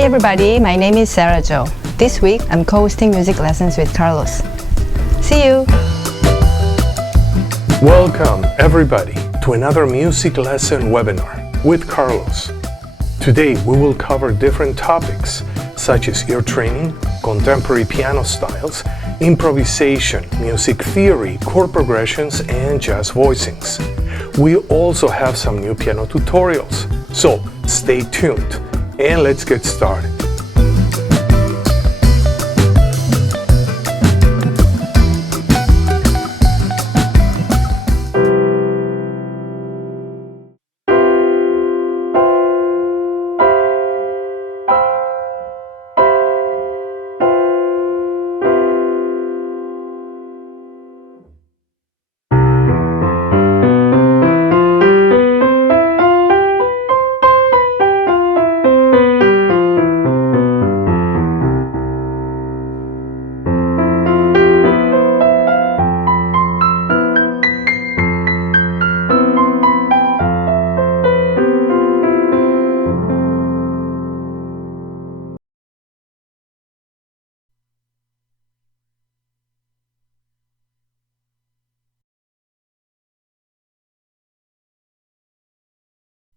Hi everybody, my name is Sera Jo. This week I'm co-hosting music lessons with Carlos. See you! Welcome everybody to another music lesson webinar with Carlos. Today we will cover different topics such as ear training, contemporary piano styles, improvisation, music theory, chord progressions, and jazz voicings. We also have some new piano tutorials, so stay tuned and let's get started.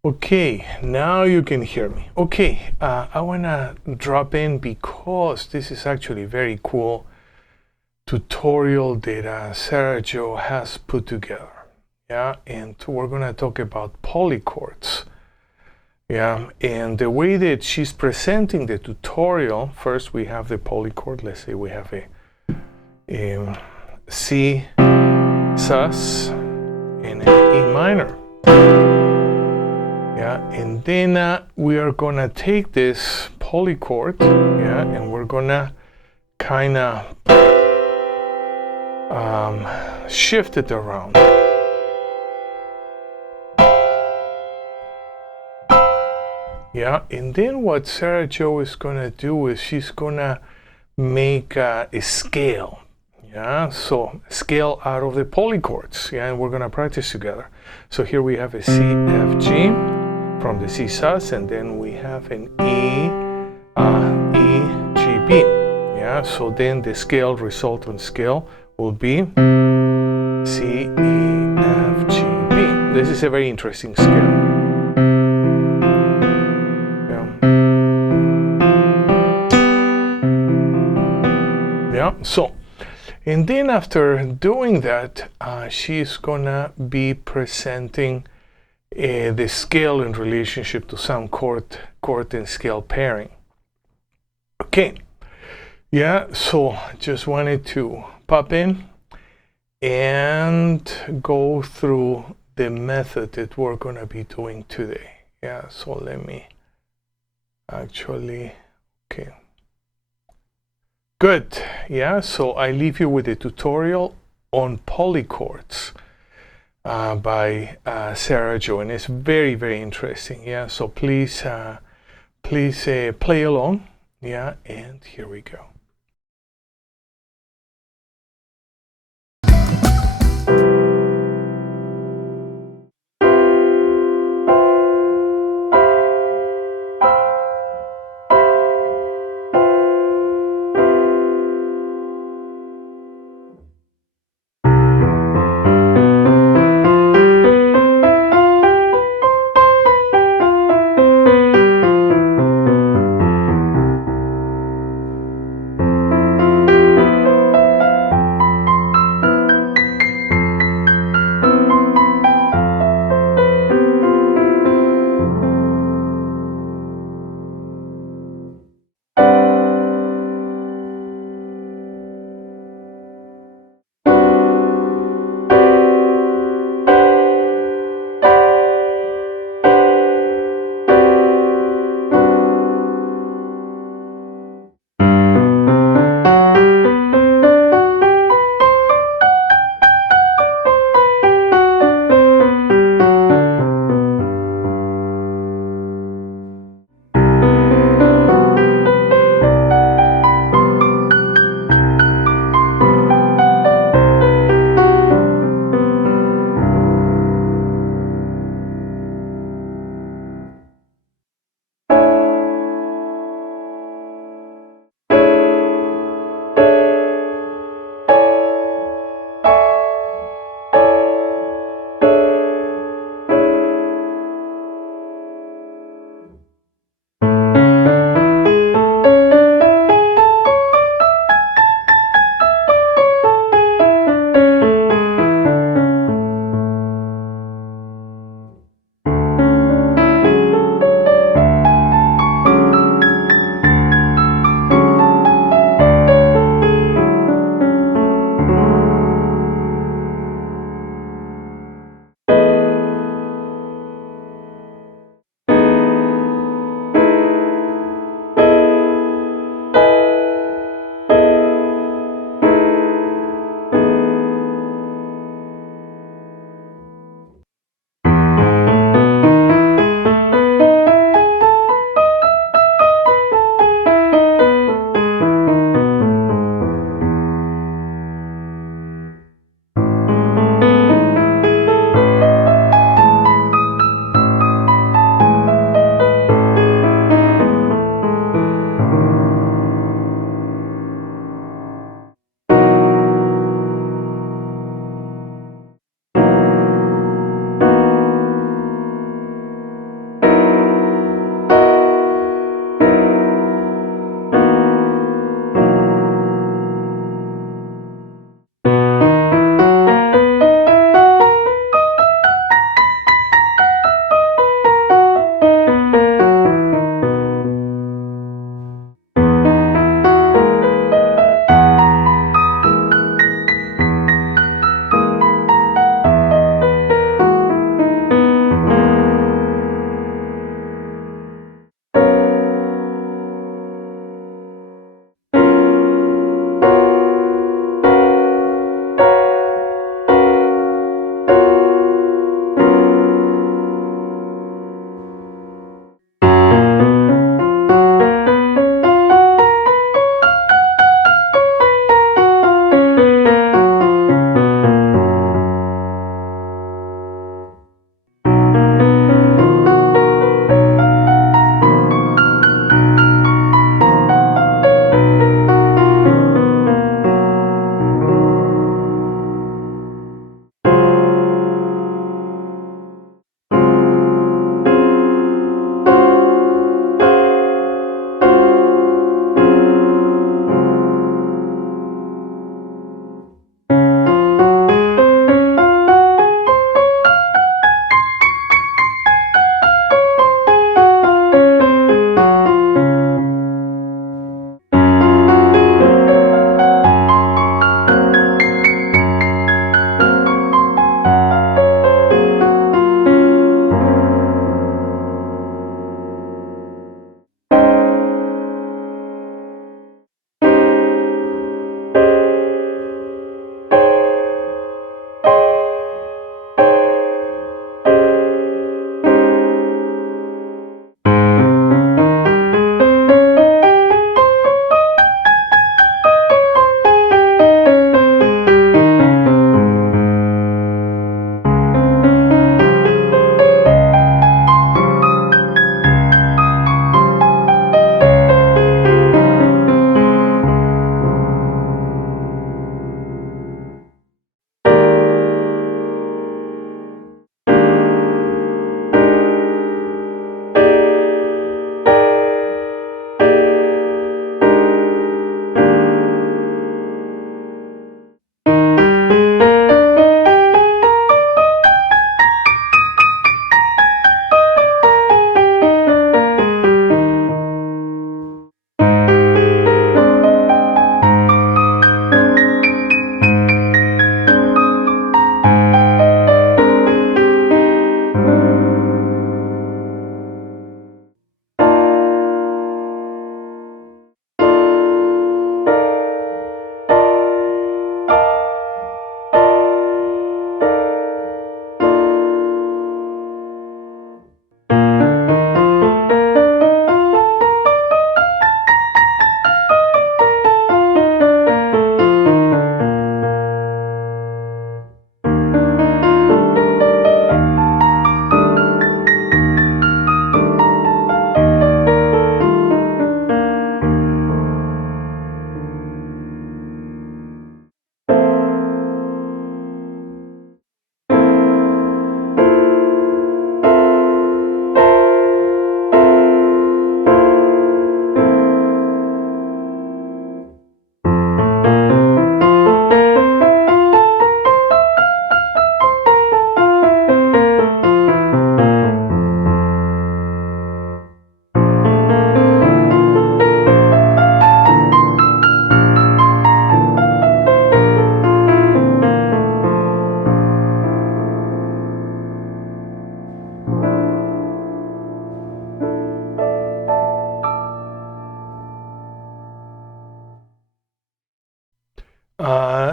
Okay, now you can hear me. Okay, I wanna drop in because this is actually very cool tutorial that Sera Jo has put together. Yeah, and we're gonna talk about Poly-Chords. Yeah, and the way that she's presenting the tutorial, first we have the polychord. Let's say we have a C sus and an E minor. Yeah, and then we are gonna take this polychord, yeah, and we're gonna kind of shift it around. Yeah, and then what Sera Jo is gonna do is she's gonna make a scale. Yeah, so scale out of the polychords. Yeah, and we're gonna practice together. So here we have a C, F, G from the C sus, and then we have an E, E, G, B. Yeah, so then the scale resultant scale will be C, E, F, G, B. This is a very interesting scale. Yeah, so, and then after doing that, she's gonna be presenting the scale in relationship to some chord and scale pairing. Okay, yeah, so just wanted to pop in and go through the method that we're gonna be doing today. Yeah, so let me actually, okay. Good, yeah, so I leave you with a tutorial on Poly-Chords by Sera Jo, and it's very, very interesting. Yeah, so please play along. Yeah, and here we go.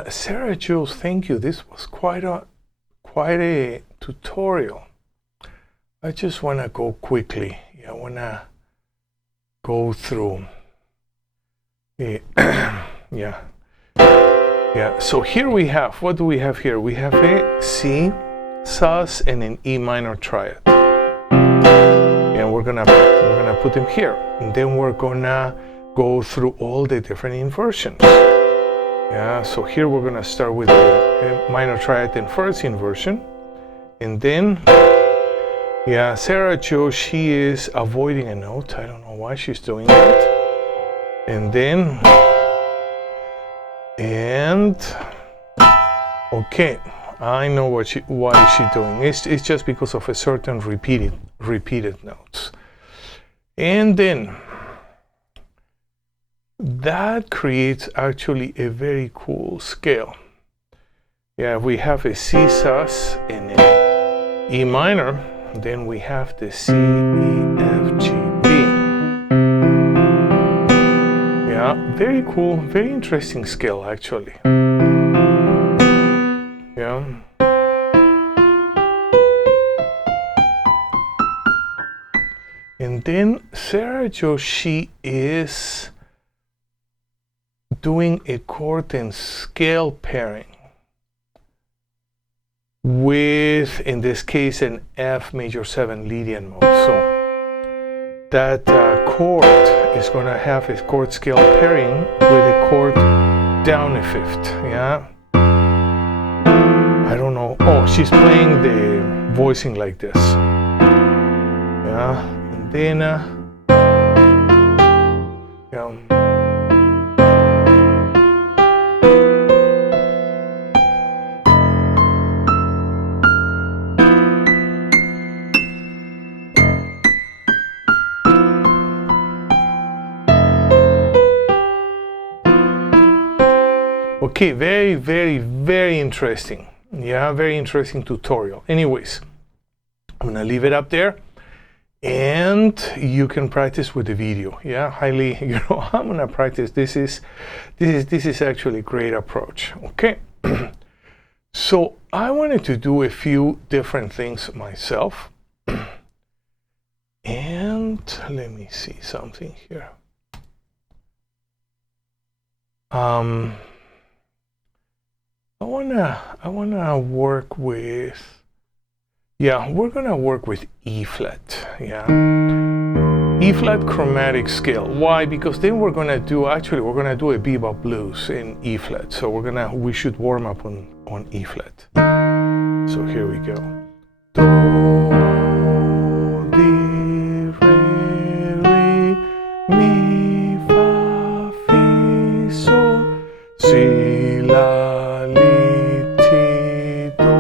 Yeah, Sera Jo, thank you. This was quite a tutorial. I just want to go quickly. Yeah, I want to go through. Yeah. So here we have, what do we have here? We have a C, sus, and an E minor triad. And we're gonna put them here. And then we're gonna go through all the different inversions. Yeah, so here we're gonna start with a minor triad and first inversion. And then, yeah, Sera Jo, she is avoiding a note. I don't know why she's doing that. And then, okay, I know why is she doing. It's just because of a certain repeated notes. And then that creates actually a very cool scale. Yeah, we have a C sus and an E minor, then we have the C, E, F, G, B. Yeah, very cool, very interesting scale actually. Yeah. And then Sera Jo, she is doing a chord and scale pairing with, in this case, an F major 7 Lydian mode. So that chord is going to have a chord scale pairing with a chord down a fifth. Yeah. I don't know. Oh, she's playing the voicing like this. Yeah. And then, yeah. Okay, very, very, very interesting. Yeah, very interesting tutorial. Anyways, I'm gonna leave it up there and you can practice with the video. Yeah, highly, I'm gonna practice. This is actually a great approach. Okay. So I wanted to do a few different things myself. And let me see something here. I wanna work with, yeah, we're gonna work with E flat, yeah. E flat chromatic scale. Why? Because then we're gonna do a BeBop Blues in E flat. So we should warm up on E flat. So here we go. Do, di, re, mi, fa, fi, sol, si, la, li, ti, do.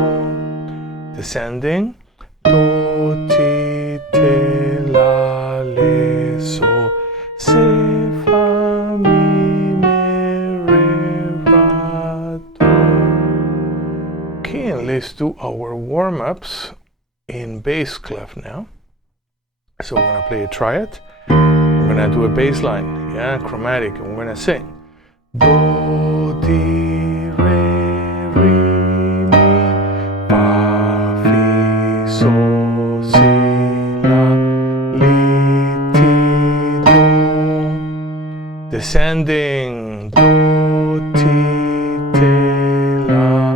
Descending. Do, ti, te, la, le, so, se, fa, mi, me, re, ra, do. Okay, and let's do our warm-ups in bass clef now. So we're gonna play a triad. We're gonna do a bass line, yeah, chromatic, and we're gonna sing. Do, di, re, mi, fa, fi, sol, si, la, li, ti, do. Descending. Do, ti, te, la,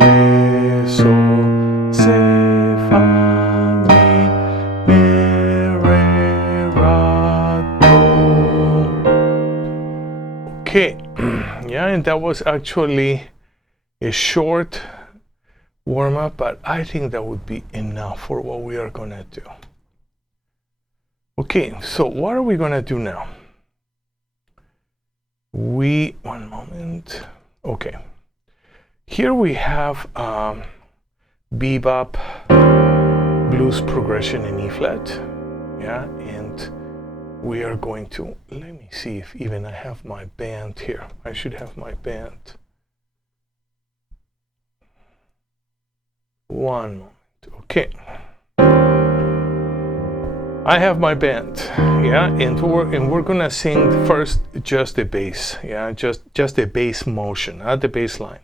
le, so, se, fa, mi, me, re, ra, do. Okay. Yeah, and that was actually a short warm-up, but I think that would be enough for what we are gonna do. Okay, so what are we gonna do now? One moment. Okay. Here we have BeBop Blues progression in E flat. Yeah, and we are going to, let me see if even I have my band here. I should have my band. One moment. Okay. I have my band, yeah, and we're gonna sing first just the bass, yeah, just the bass motion, not the bass line.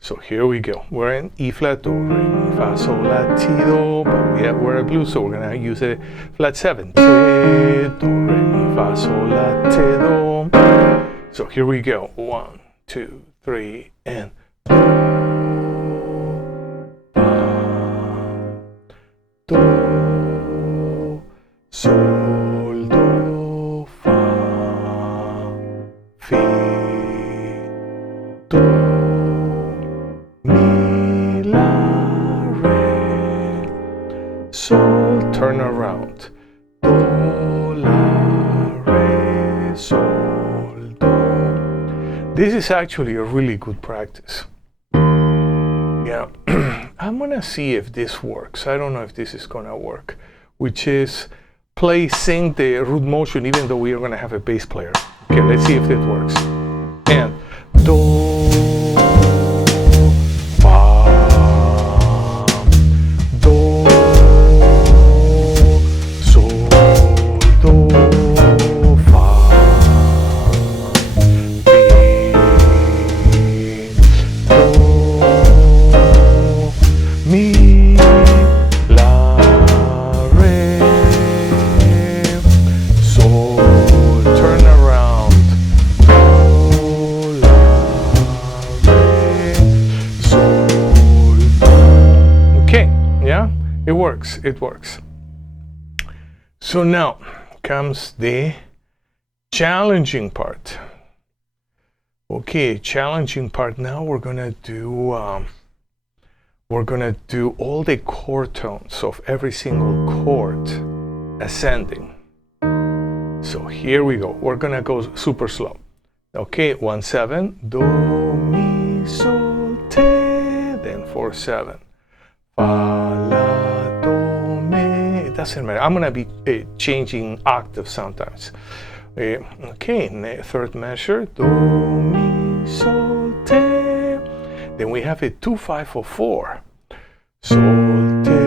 So here we go. We're in E flat, do, re, mi, fa, sol, la, ti, do, but we're a blues, so we're gonna use a flat 7. Te, do, re, mi, fa, sol, la, te, do. So here we go. 1, 2, 3, and do, fa, do, sol, do, fa, fi, do, mi, la, re, sol, turn around, do, la, re, sol, do. This is actually a really good practice. Yeah, I'm gonna see if this works. I don't know if this is gonna work, which is sing the root motion even though we are gonna have a bass player. Okay, let's see if it works. And do, fa, do, sol, do, fa, fi, do, mi, la, re, sol, turn around, do, la, re, sol, do. Okay, yeah, it works. So now comes the challenging part. Okay, challenging part. Now we're gonna do all the chord tones of every single chord ascending. So here we go. We're gonna go super slow. Okay, 1-7, do, mi, sol, te, then 4-7, fa, la, do, mi. It doesn't matter. I'm gonna be changing octaves sometimes. Okay, third measure, do, mi, sol, te. Then we have a 2-5-4. Sol, te,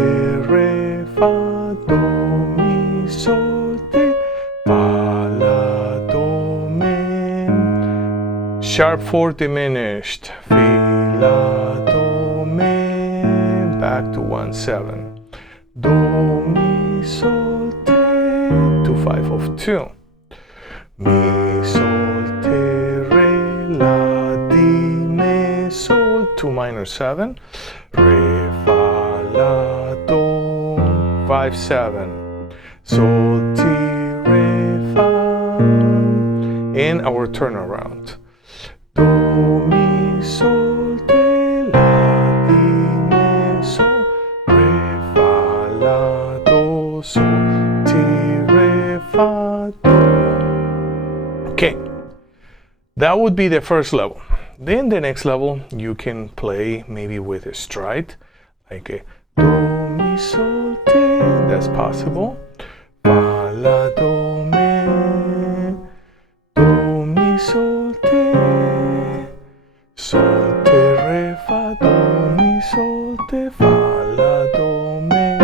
re, fa, do, mi, sol, te, fa, la, do, mi. Sharp 4 diminished, fi, la, do, mi. Back to 1-7. Do, mi, sol, te, 2-5-2. Mi, sol, te, re, la, di, mi, sol, 2-7, re, fa, la, do, 5-7, sol, ti, re, fa, and our turnaround. Do, mi, sol, te, la, di, mi, sol, re, fa, la, do, sol, ti, re, fa, do. Okay, that would be the first level. Then the next level, you can play maybe with a stride, like a do, mi, sol, te, that's possible. Fa, la, do, mi, do, mi, sol, te, sol, te, re, fa, do, mi, sol, te, fa, la, do, mi,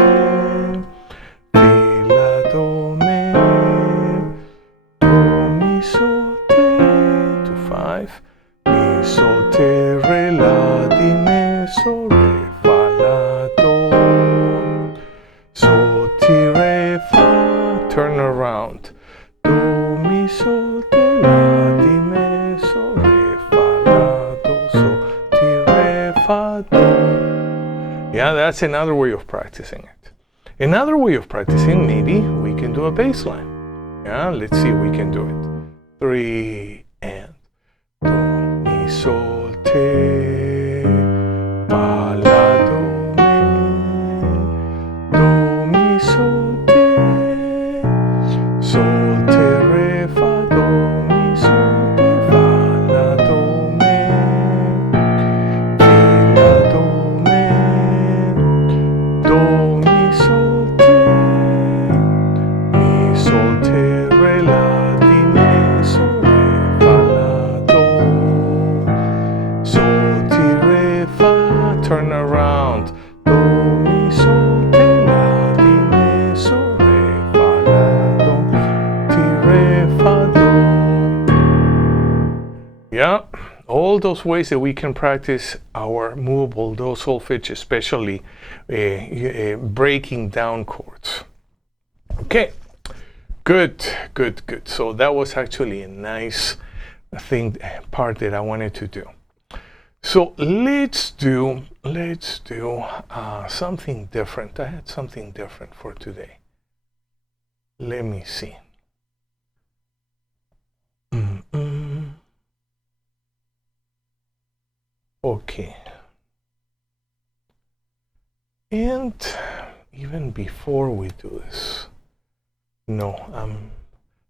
fi, la, do, mi, do, mi, sol, te, 2-5. Mi, sol, te, re, la, di, mi, sol, re, fa, la, do, sol, ti, re, fa, turn around. Do, mi, sol, te, la, di, mi, sol, re, fa, la, do, sol, ti, re, fa, do. Yeah, that's another way of practicing it. Another way of practicing, maybe we can do a bass line. Yeah, let's see if we can do it. 3 and do, mi, sol, te, fa, la, do, mi, sol, te, sol, te, re, fa, do, mi, sol, te, fa, la, do, mi, fi, la, do, mi, do, mi, sol, te, mi, sol, te, re, la, di, mi, sol, re, fa, la, do, sol, ti, Yeah, all those ways that we can practice our movable do solfege, especially breaking down chords. Okay, good. So that was actually a nice part that I wanted to do. So let's do something different. I had something different for today. Let me see. Okay. And even before we do this,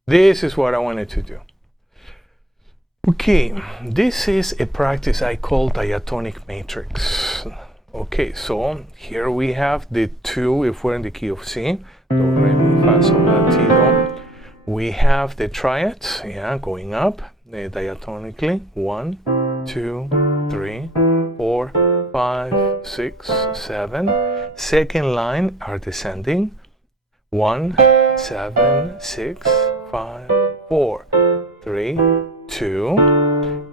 this is what I wanted to do. Okay, this is a practice I call Diatonic Matrix. Okay, so here we have the two, if we're in the key of C, do, re, mi, fa, sol, la, ti, do. We have the triads, going up diatonically. 1, 2, 3, 4, 5, 6, 7. Second line are descending. 1, 7, 6, 5, 4, 3, 2,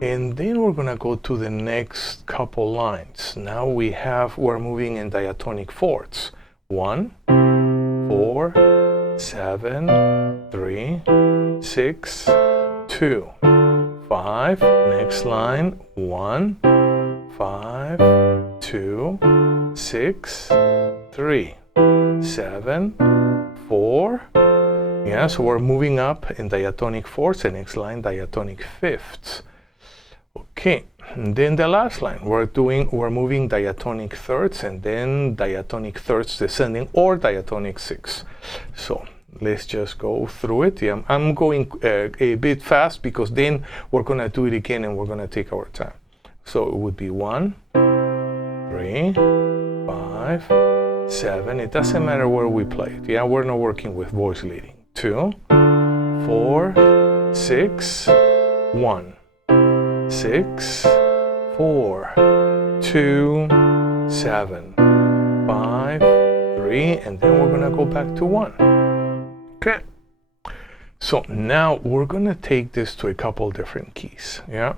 and then we're gonna go to the next couple lines. Now we're moving in diatonic fourths. 1, 4, 7, 3, 6, 2, 5. Next line. 1, 5, 2, 6, 3, 7, 4. Yeah, so we're moving up in diatonic fourths. The next line, diatonic fifths. Okay, and then the last line, we're moving diatonic thirds and then diatonic thirds descending or diatonic sixths. So let's just go through it. Yeah, I'm going a bit fast because then we're gonna do it again and we're gonna take our time. So it would be 1, 3, 5, 7. It doesn't matter where we play it. Yeah, we're not working with voice leading. 2, 4, 6, 1, 6, 4, 2, 7, 5, 3, and then we're gonna go back to 1. Okay. So now we're gonna take this to a couple different keys. Yeah.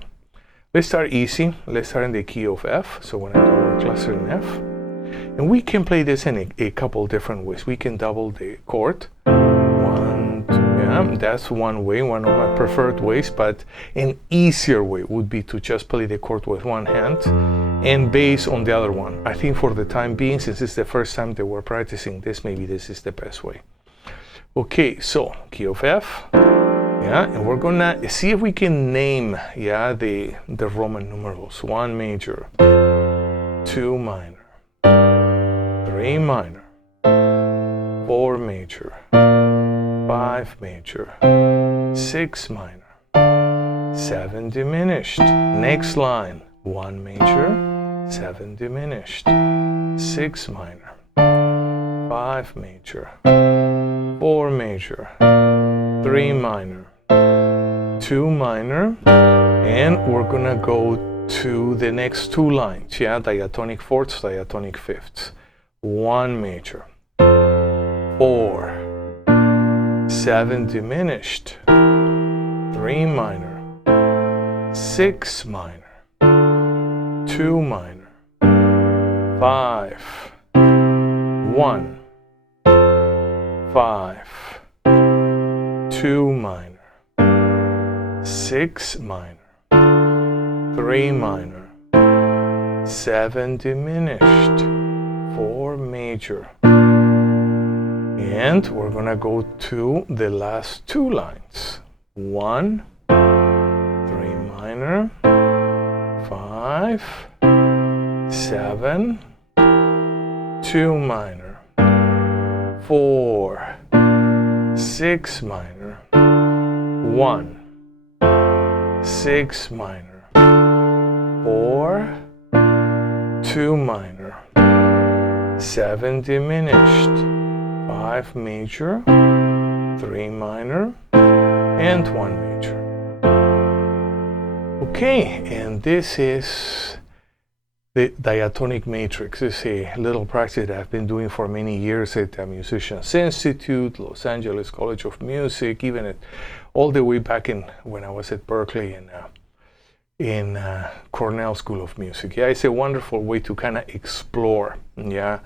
Let's start easy. Let's start in the key of F. So when I do our cluster in F, and we can play this in a couple different ways. We can double the chord. 1, 2, yeah, that's one way, one of my preferred ways, but an easier way would be to just play the chord with one hand and bass on the other one. I think for the time being, since it's the first time that we're practicing this, maybe this is the best way. Okay, so key of F, yeah, and we're gonna see if we can name, yeah, the Roman numerals. 1 major, 2 minor, 3 minor, 4 major, 5 major, 6 minor, 7 diminished. Next line, 1 major, 7 diminished, 6 minor, 5 major, 4 major, 3 minor, 2 minor, and we're gonna go to the next two lines, yeah, diatonic fourths, diatonic fifths. 1 major, 4, 7 diminished, 3 minor, 6 minor, 2 minor, 5, 1, 5, 2 minor, 6 minor, 3 minor, 7 diminished, 4 major, and we're gonna go to the last two lines. 1, 3 minor, 5, 7, 2 minor, 4, 6 minor, 1, 6 minor, 4, 2 minor, 7 diminished, 5 major, 3 minor, and 1 major. Okay, and this is the Diatonic Matrix. This is a little practice that I've been doing for many years at the Musicians Institute, Los Angeles College of Music, even all the way back when I was at Berkeley. And in Cornell School of Music. Yeah, it's a wonderful way to kind of explore, yeah,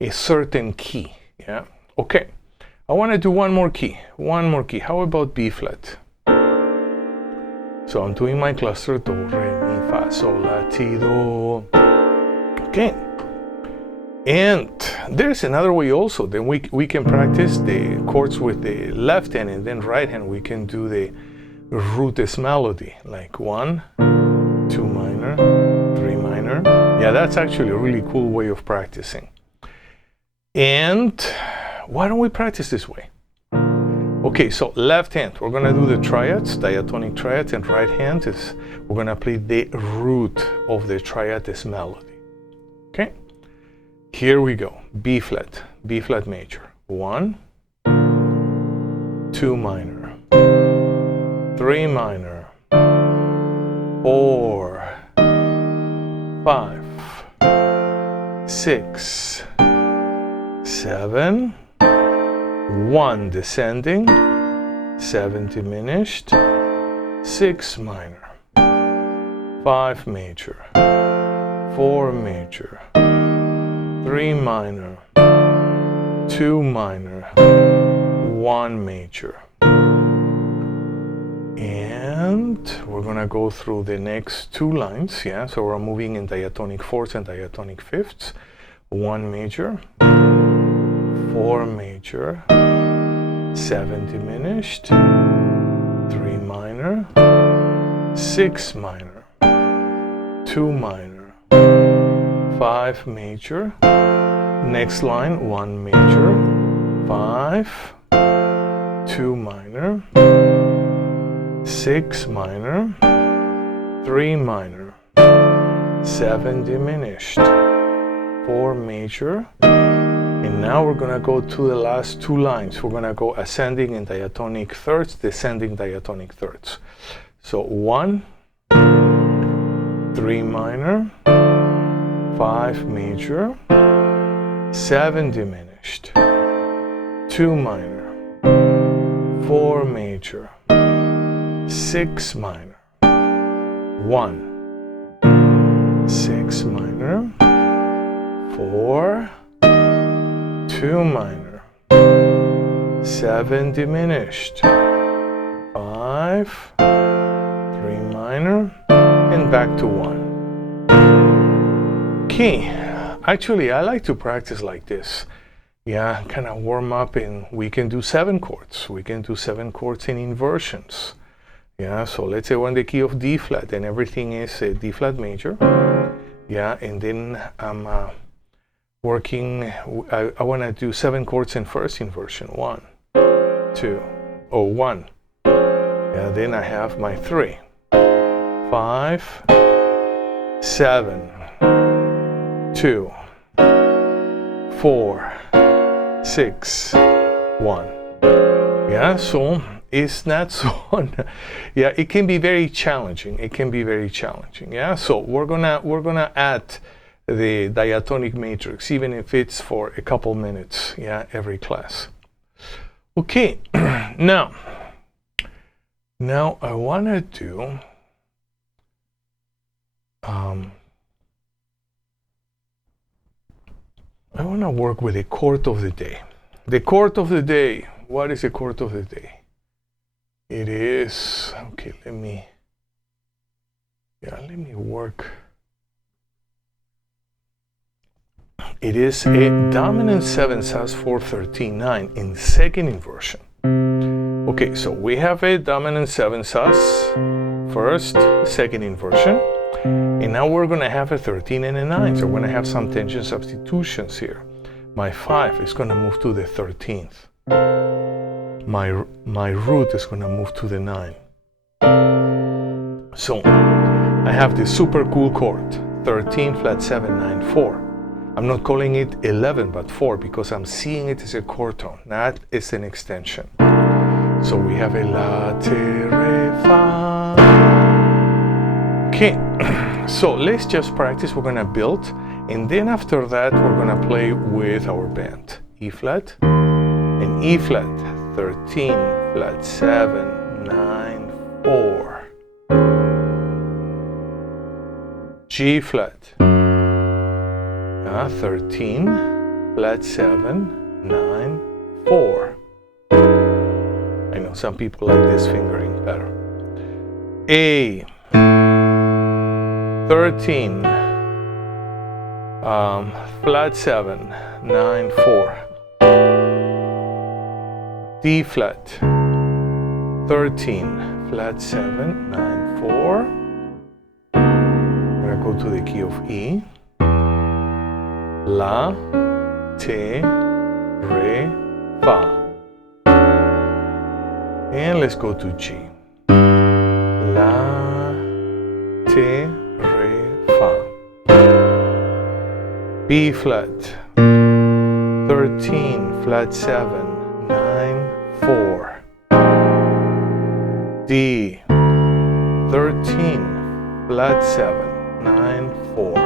a certain key. Yeah. Okay. I want to do one more key. One more key. How about B flat? So I'm doing my cluster do, re, mi, fa, sol, la, ti, do. Okay. And there's another way also. Then we can practice the chords with the left hand, and then right hand we can do the rootless melody, like 1, 2 minor, 3 minor. Yeah, that's actually a really cool way of practicing. And why don't we practice this way? Okay, so left hand, we're gonna do the triads, diatonic triads, and right hand is, we're gonna play the root of the triad melody. Okay, here we go. B flat major. 1, 2 minor, 3 minor, 4, 5, 6, 7, 1 descending, 7 diminished, 6 minor, 5 major, 4 major, 3 minor, 2 minor, 1 major. And we're gonna go through the next 2 lines, yeah? So we're moving in diatonic fourths and diatonic fifths. 1 major, 4 major, 7 diminished, 3 minor, 6 minor, 2 minor, 5 major, next line 1 major, 5, 2 minor, 6 minor, 3 minor, 7 diminished, 4 major, and now we're gonna go to the last 2 lines. We're gonna go ascending in diatonic thirds, descending diatonic thirds. So 1, 3 minor, 5 major, 7 diminished, 2 minor, 4 major, 6 minor, 1, 6 minor, 4, 2 minor, 7 diminished, 5, 3 minor, and back to 1. Okay, actually I like to practice like this. Yeah, kind of warm up, and we can do 7 chords. We can do 7 chords in inversions. Yeah, so let's say we're in the key of D flat and everything is a D flat major. Yeah, and then I'm working, I want to do 7 chords in first inversion. 1, 2, 1. Yeah, then I have my 3, 5, 7, 2, 4, 6, 1. Yeah, so it's not so, yeah, it can be very challenging. It can be very challenging. Yeah, so we're gonna add the diatonic matrix, even if it's for a couple minutes, yeah, every class. Okay, now I wanna do I wanna work with the chord of the day. The chord of the day. What is the chord of the day? It is, okay, let me work. It is a dominant 7 sus 4 13 9 in second inversion. Okay, so we have a dominant 7 sus first, second inversion, and now we're gonna have a 13 and a 9. So we're gonna have some tension substitutions here. My 5 is gonna move to the 13th. My root is going to move to the 9. So I have this super cool chord, 13 flat 7 9 4. I'm not calling it 11 but 4 because I'm seeing it as a chord tone, not as an extension. So we have a la te re fa. Okay, so let's just practice. We're going to build, and then after that we're going to play with our band. E flat and E flat. 13 flat 7 9 4. G flat, 13, flat 7, 9, 4. I know some people like this fingering better. A, 13, flat 7, 9, 4. D flat, 13, flat 7, 9, 4. I'm gonna go to the key of E. La, te, re, fa. And let's go to G. La, te, re, fa. B flat, 13, flat 7, 9, 4. D, 13, flat 7, 9, 4.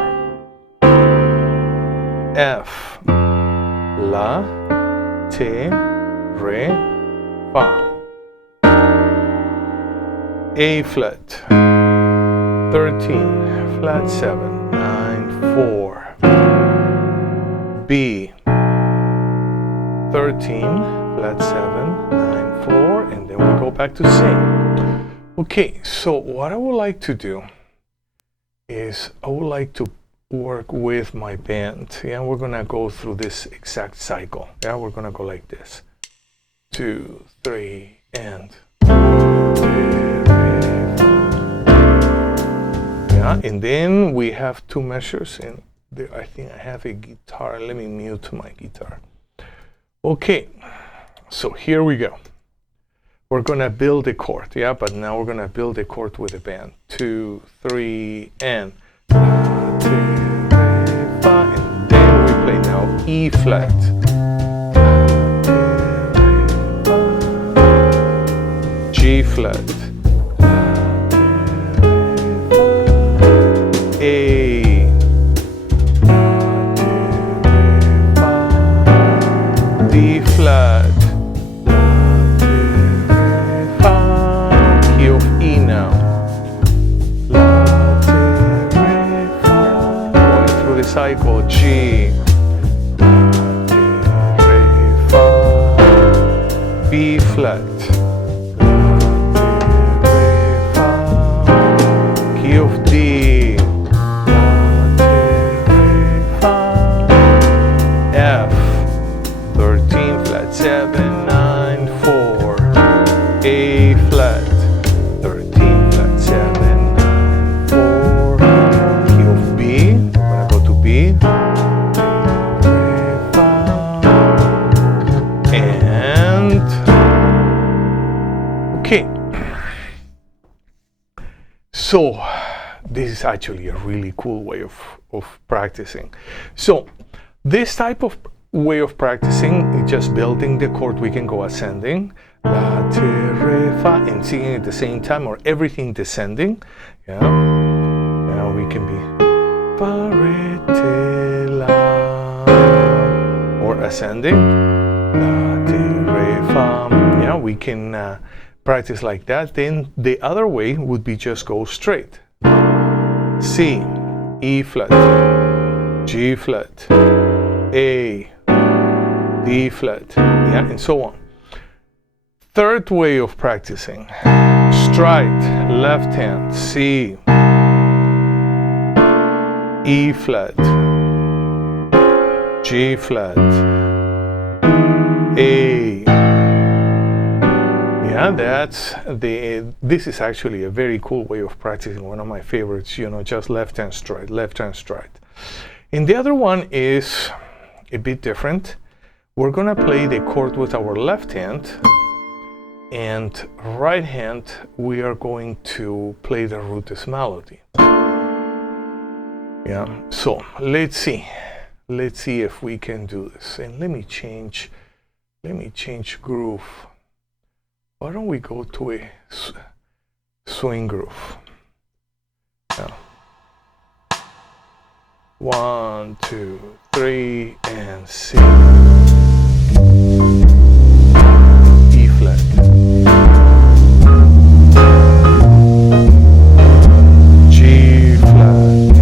F, la, te, re, fa. A flat, 13, flat 7, 9, 4. B, 13, flat 7, 9, 4, and then we go back to C. Okay, so what I would like to do is I would like to work with my band. Yeah, we're gonna go through this exact cycle. Yeah, we're gonna go like this. 2, 3, and yeah, and then we have 2 measures, and there, I think I have a guitar. Let me mute my guitar. Okay, so here we go. We're gonna build a chord, yeah, but now we're gonna build a chord with a band. 2, 3, and la, te, re, fa, and then we play now E flat. La, te, re, fa. G flat. A, D flat, fa, key of E now, la, te, re, fa, going through the cycle, G, la, te, re, fa, B flat, la, te, re, fa, key of D, F, 13, flat 7, 9, 4. A flat, 13, flat 7, 9, 4. Key of B, I'm gonna go to B. Re, fa. And, okay. So, this is actually a really cool way of practicing. So, this type of way of practicing is just building the chord. We can go ascending, la, te, re, fa, and singing at the same time, or everything descending. Yeah. Now we can be fa, re, te, la, or ascending, la, te, re, fa. Yeah, we can practice like that. Then the other way would be just go straight. C, E flat, G flat, A, D flat, yeah, and so on. Third way of practicing, stride, left hand, C, E flat, G flat, A. Yeah, this is actually a very cool way of practicing, one of my favorites, you know, just left hand stride, left hand stride. And the other one is a bit different. We're gonna play the chord with our left hand, and right hand we are going to play the rootless melody. Yeah, so let's see if we can do this. And let me change groove. Why don't we go to a swing groove? Yeah. 1, 2, 3, and C. E flat. G flat.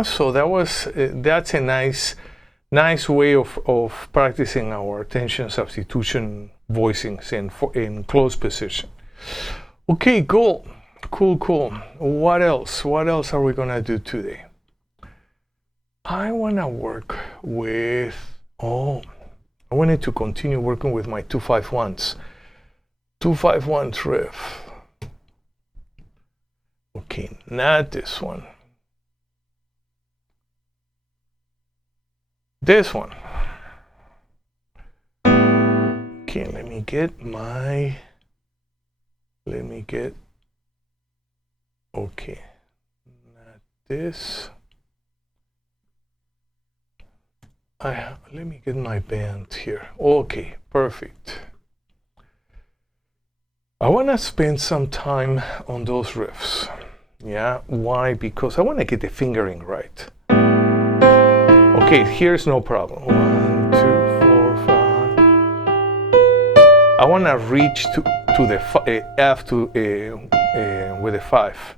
Yeah, so that's a nice way of practicing our tension substitution voicings in close position. Okay, cool. What else are we gonna do today? I wanna work with, I wanted to continue working with my 251s. 251s riff. Okay, not this one. This one. Okay, let me get, okay, not this. Let me get my band here. Okay, perfect. I want to spend some time on those riffs. Yeah, why? Because I want to get the fingering right. Okay, here's no problem. 1, 2, 4, 5. I want to reach to the F with a 5.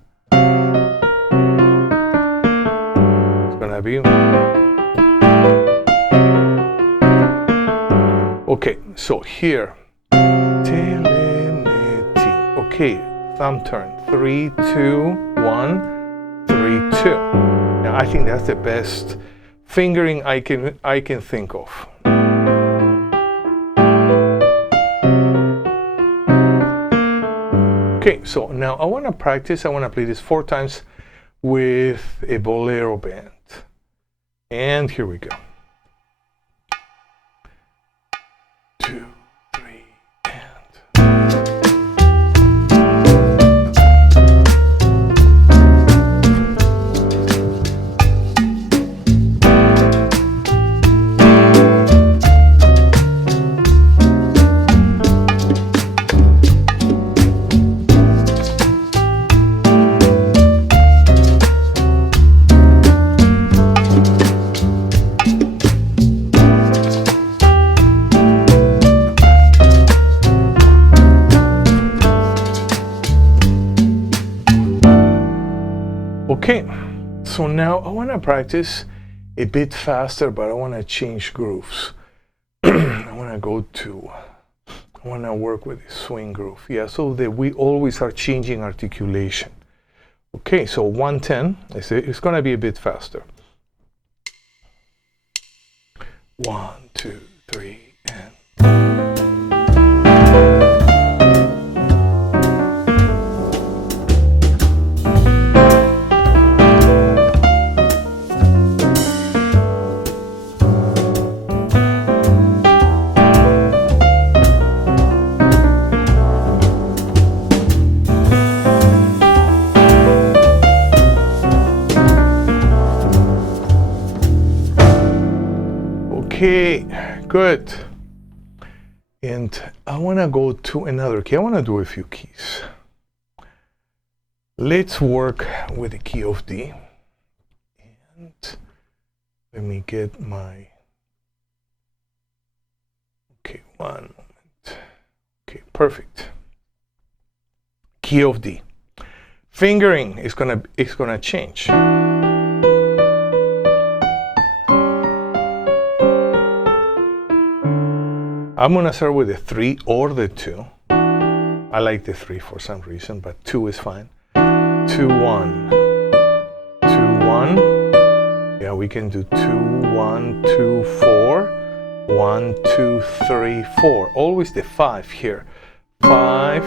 It's gonna be. Okay, so here. Okay, thumb turn. 3, 2, 1, 3, 2. Now I think that's the best fingering I can think of. Okay, so now I want to practice. I want to play this 4 times with a bolero band. And here we go. 2, 3, and. Okay, so now I want to practice a bit faster, but I want to change grooves. I want to work with the swing groove. Yeah, so that we always are changing articulation. Okay, so 110, it's going to be a bit faster. 1, 2, 3, and. Okay, good. And I want to go to another key. I want to do a few keys. Let's work with the key of D. And let me get my. Okay, one moment. Okay, perfect. Key of D. Fingering is gonna change. I'm gonna start with the 3 or the 2. I like the 3 for some reason, but 2 is fine. 2, 1, 2, 1. Yeah, we can do 2, 1, 2, 4. 1, 2, 3, 4. Always the 5 here. 5,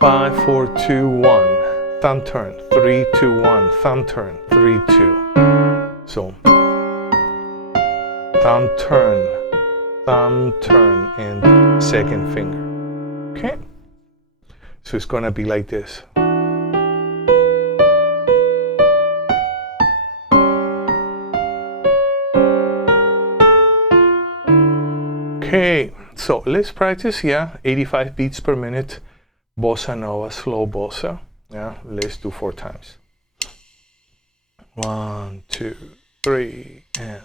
5, 4, 2, 1. Thumb turn. 3, 2, 1. Thumb turn. 3, 2. So thumb turn. Thumb turn and second finger. Okay, so it's gonna be like this. Okay, so let's practice. 85 beats per minute, bossa nova, slow bossa. Let's do 4 times. 1, 2, 3, and.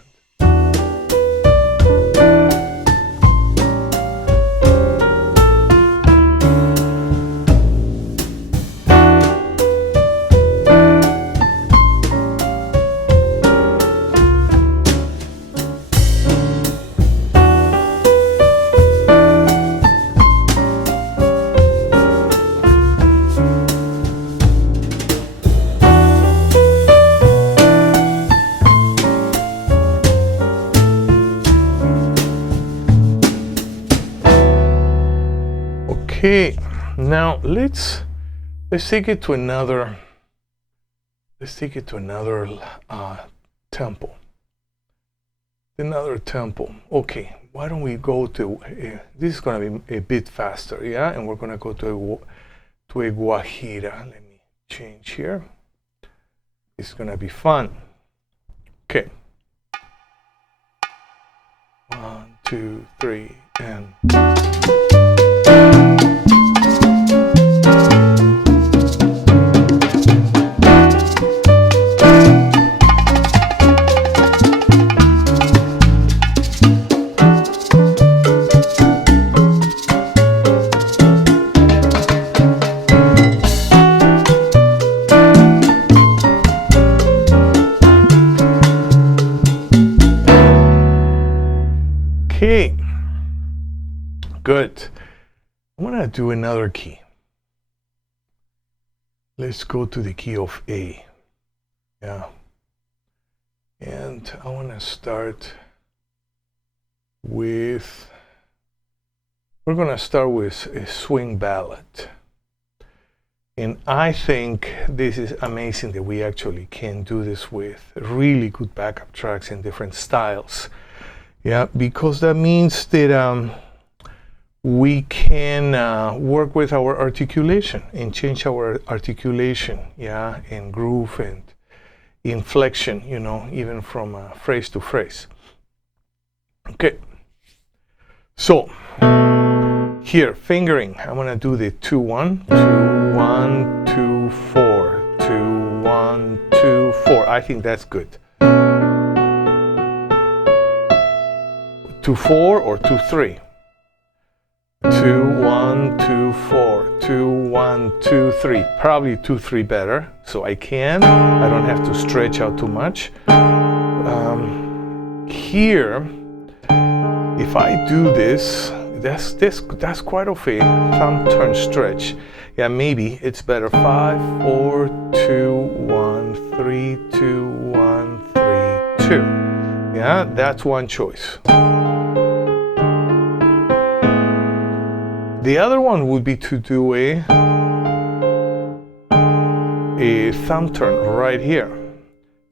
Okay, now let's take it to another. Let's take it to another tempo. Another tempo. Okay, why don't we go to? This is gonna be a bit faster, yeah, and we're gonna go to a guajira. Let me change here. It's gonna be fun. Okay. 1, 2, 3, and. Okay, good. I'm gonna do another key. Let's go to the key of A. Yeah. And I wanna start with, we're gonna start with a swing ballad. And I think this is amazing that we actually can do this with really good backup tracks in different styles. Yeah, because that means that we can work with our articulation and change our articulation, yeah, and groove and inflection, you know, even from phrase to phrase. Okay, so here, fingering, I'm gonna do the 2-1, 2-1, 2-4, 2-1, 2-4. I think that's good. 2-4 or 2-3. 2-1, 2-4, 2-1, 2-3. Probably 2-3 better, so I don't have to stretch out too much. Here, if I do this, that's quite of a thumb turn stretch. Yeah, maybe it's better 5, 4, 2, 1, 3, 2, 1, 3, 2. Yeah, that's one choice. The other one would be to do a thumb turn right here.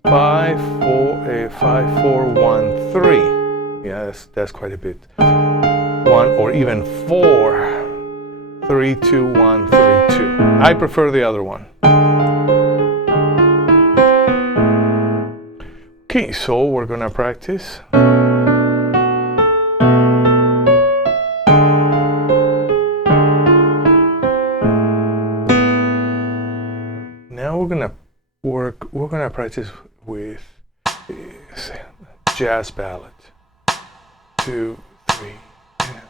5, 4, 5, 4, 1, 3. Yeah, that's quite a bit. 1 or even 4, 3, 2, 1, 3, 2. I prefer the other one. Okay, so we're gonna practice. Now we're gonna practice with jazz ballad. 2, 3, and.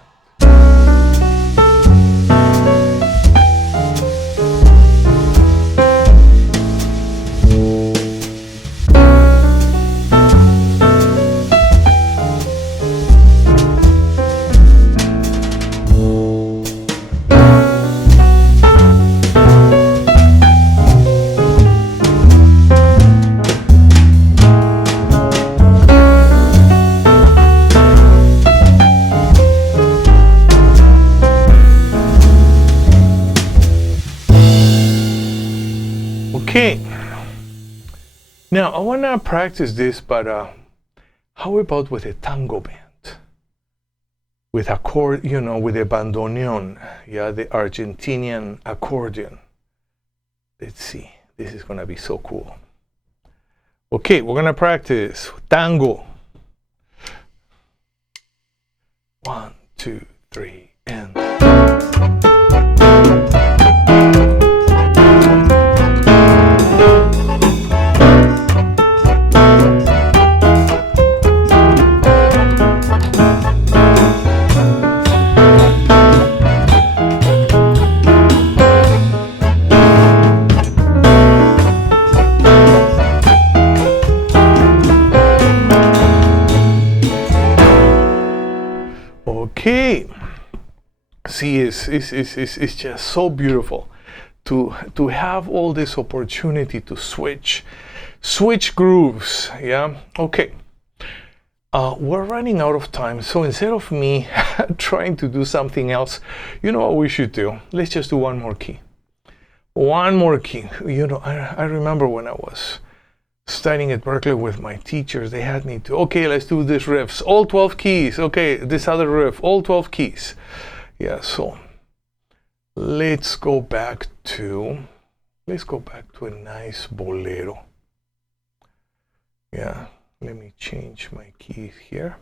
Okay, now I want to practice this, but how about with a tango band? With accord, you know, with a bandoneon, yeah, the Argentinian accordion. Let's see, this is gonna be so cool. Okay, we're gonna practice tango. 1, 2, 3, and. Okay, see, it's just so beautiful to have all this opportunity to switch grooves. Yeah. Okay. we're running out of time, so instead of me trying to do something else, you know what we should do? Let's just do one more key. One more key. You know, I remember when I was studying at Berkeley with my teachers, they had me to, okay, let's do these riffs, all 12 keys. Okay, this other riff, all 12 keys. Yeah, so let's go back to a nice bolero. Yeah. Let me change my keys here.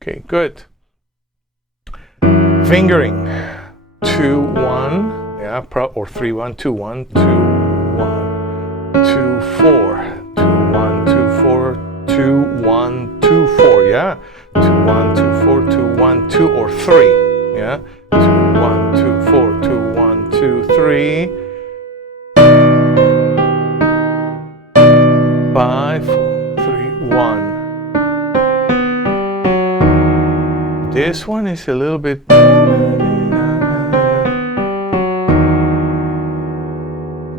Okay, good. Fingering 2 1, yeah, or 3 1 2 1 2 1 2 4 2 1 2 4 2 1 2 4, yeah. 2 1 2 4 2 1 2 or 3, yeah. 2 1 2 4 2 1 2 3 5 4 1. This one is a little bit.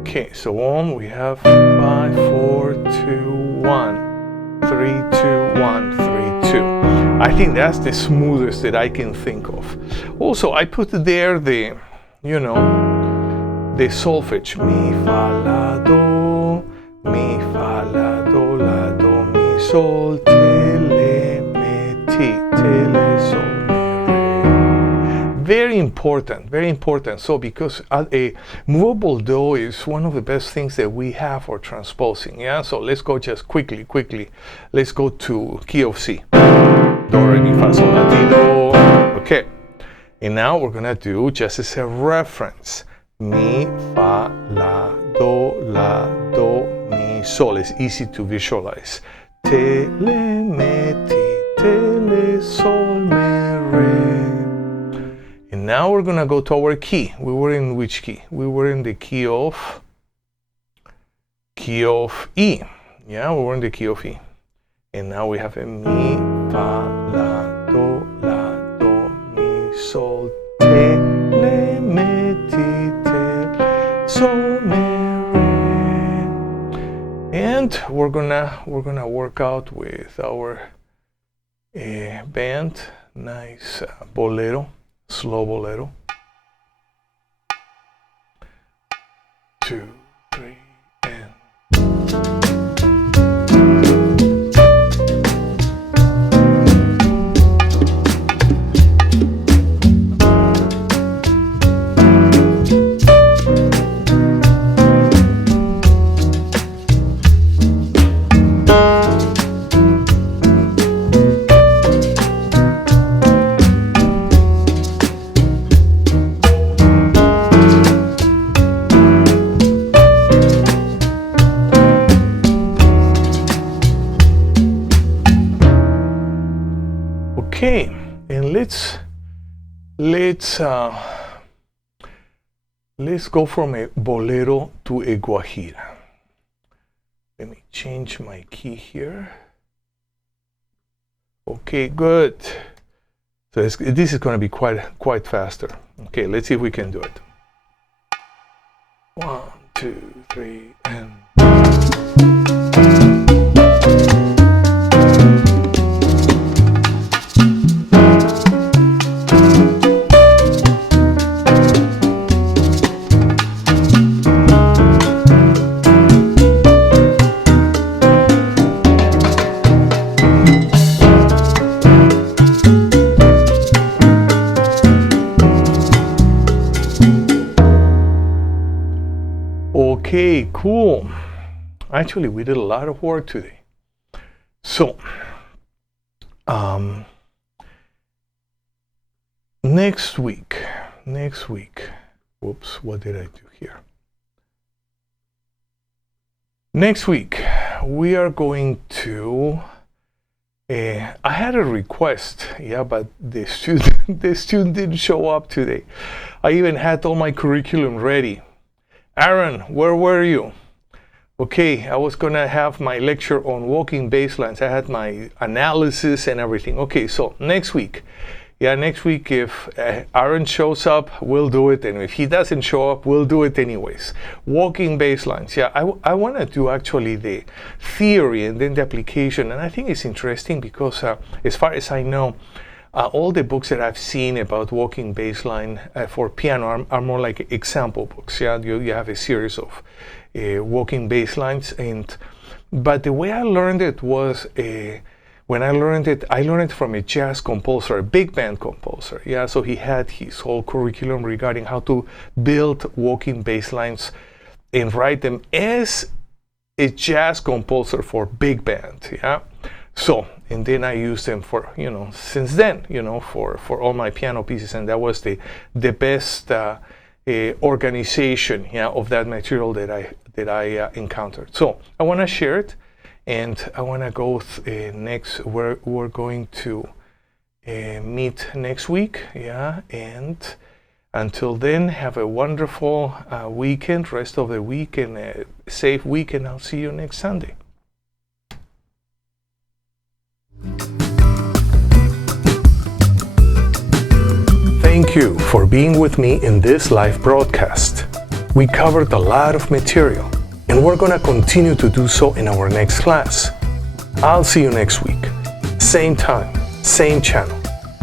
Okay, so on we have 5 4 2 1 3 2 1 3 2. I think that's the smoothest that I can think of. Also, I put there the, you know, the solfege. Mi fa la do, mi fa la do la do. Sol, tele, me, ti, tele, sol, me, re. Very important, very important. So because a movable do is one of the best things that we have for transposing, yeah? So let's go just quickly. Let's go to key of C. Do, re, mi, fa, sol, la, ti, do. Okay. And now we're gonna do, just as a reference, mi, fa, la, do, mi, sol. It's easy to visualize. Tele, me, ti, tele, sol, me, re. And now we're gonna go to our key. We were in which key? We were in the key of E. Yeah, we were in the key of E. And now we have a mi, fa, la, do, mi, sol, tele, me, ti, tele, sol, me, and we're gonna work out with our band. Nice bolero, slow bolero. 2 3 and okay, and let's go from a bolero to a guajira. Let me change my key here. Okay, good. So this is going to be quite faster. Okay, let's see if we can do it. 1 2 3 and okay, cool. Actually, we did a lot of work today. So, next week, whoops, what did I do here? Next week, we are going to, I had a request, yeah, but the student didn't show up today. I even had all my curriculum ready. Aaron, where were you? Okay, I was gonna have my lecture on walking bass lines. I had my analysis and everything. Okay, so next week, Yeah, next week if Aaron shows up, we'll do it, and if he doesn't show up, we'll do it anyways. Walking bass lines. Yeah, I want to do actually the theory and then the application, and I think it's interesting because as far as I know, all the books that I've seen about walking bass line for piano are more like example books. Yeah, you have a series of walking bass lines, but the way I learned it was when I learned it from a jazz composer, a big band composer. Yeah, so he had his whole curriculum regarding how to build walking bass lines and write them as a jazz composer for big band. Yeah, so and then I used them for since then for all my piano pieces, and that was the best organization of that material that I encountered. So I want to share it. And I want to go next. We're going to meet next week, and until then, have a wonderful weekend, rest of the week, and a safe week, and I'll see you next Sunday. Thank you for being with me in this live broadcast. We covered a lot of material, and we're going to continue to do so in our next class. I'll see you next week. Same time, same channel.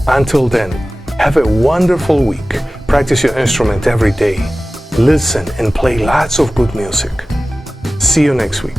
Until then, have a wonderful week. Practice your instrument every day. Listen and play lots of good music. See you next week.